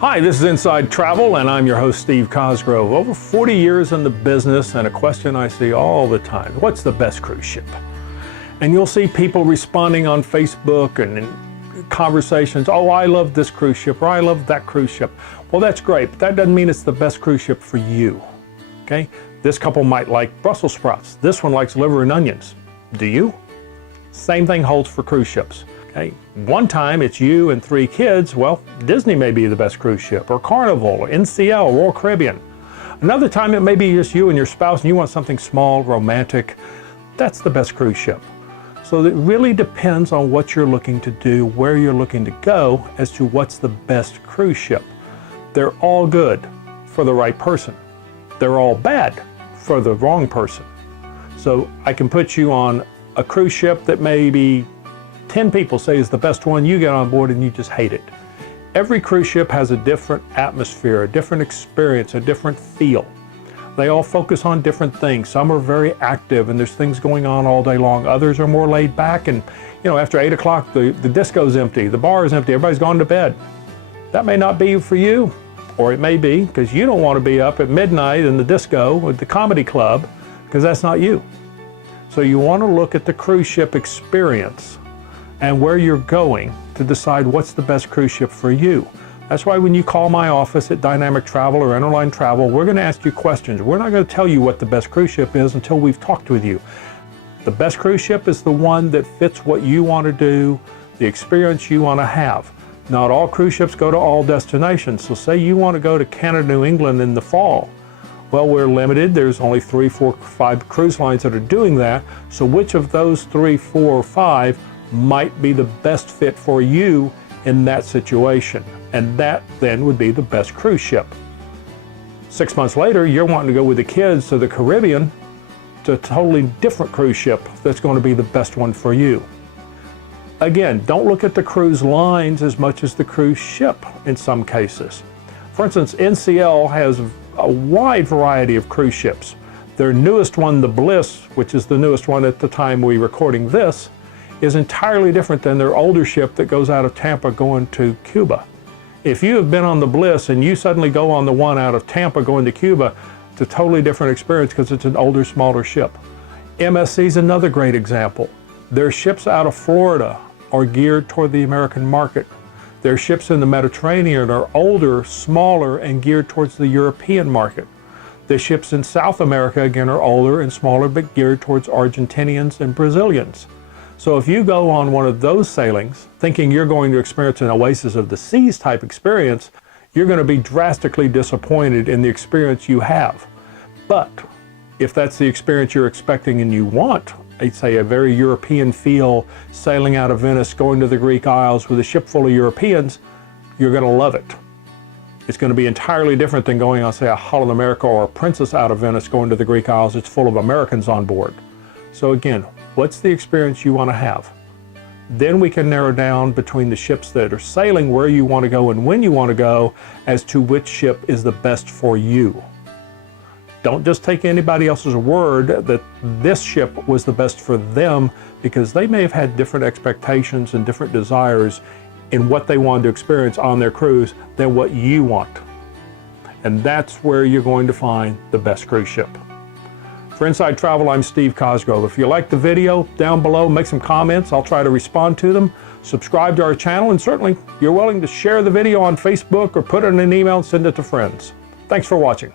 Hi, this is Inside Travel, and I'm your host, Steve Cosgrove. Over 40 years in the business, and a question I see all the time: what's the best cruise ship? And you'll see people responding on Facebook and in conversations, oh, I love this cruise ship, or I love that cruise ship. Well, that's great, but that doesn't mean it's the best cruise ship for you, okay? This couple might like Brussels sprouts. This one likes liver and onions. Do you? Same thing holds for cruise ships. Okay. One time it's you and 3 kids, well, Disney may be the best cruise ship, or Carnival, or NCL, Royal Caribbean. Another time it may be just you and your spouse and you want something small, romantic. That's the best cruise ship. So it really depends on what you're looking to do, where you're looking to go, as to what's the best cruise ship. They're all good for the right person. They're all bad for the wrong person. So I can put you on a cruise ship that maybe 10 people say is the best one, you get on board and you just hate it. Every cruise ship has a different atmosphere, a different experience, a different feel. They all focus on different things. Some are very active and there's things going on all day long. Others are more laid back and, you know, after 8 o'clock, the disco's empty, the bar is empty, everybody's gone to bed. That may not be for you, or it may be because you don't want to be up at midnight in the disco at the comedy club, because that's not you. So you want to look at the cruise ship experience and where you're going to decide what's the best cruise ship for you. That's why when you call my office at Dynamic Travel or Interline Travel, we're going to ask you questions. We're not going to tell you what the best cruise ship is until we've talked with you. The best cruise ship is the one that fits what you want to do, the experience you want to have. Not all cruise ships go to all destinations. So say you want to go to Canada, New England in the fall. Well, we're limited. There's only 3, 4, 5 cruise lines that are doing that. So which of those 3, 4, or 5 might be the best fit for you in that situation? And that then would be the best cruise ship. 6 months later, you're wanting to go with the kids to the Caribbean, to a totally different cruise ship that's going to be the best one for you. Again, don't look at the cruise lines as much as the cruise ship in some cases. For instance, NCL has a wide variety of cruise ships. Their newest one, the Bliss, which is the newest one at the time we're recording this, is entirely different than their older ship that goes out of Tampa going to Cuba. If you have been on the Bliss and you suddenly go on the one out of Tampa going to Cuba, it's a totally different experience because it's an older, smaller ship. MSC is another great example. Their ships out of Florida are geared toward the American market. Their ships in the Mediterranean are older, smaller, and geared towards the European market. The ships in South America, again, are older and smaller, but geared towards Argentinians and Brazilians. So if you go on one of those sailings, thinking you're going to experience an Oasis of the Seas type experience, you're going to be drastically disappointed in the experience you have. But if that's the experience you're expecting and you want, I'd say a very European feel, sailing out of Venice, going to the Greek Isles with a ship full of Europeans, you're going to love it. It's going to be entirely different than going on, say, a Holland America or a Princess out of Venice going to the Greek Isles. It's full of Americans on board. So again, what's the experience you want to have? Then we can narrow down between the ships that are sailing where you want to go and when you want to go as to which ship is the best for you. Don't just take anybody else's word that this ship was the best for them, because they may have had different expectations and different desires in what they wanted to experience on their cruise than what you want. And that's where you're going to find the best cruise ship. For Inside Travel, I'm Steve Cosgrove. If you like the video, down below, make some comments. I'll try to respond to them. Subscribe to our channel, and certainly, you're willing to share the video on Facebook or put it in an email and send it to friends. Thanks for watching.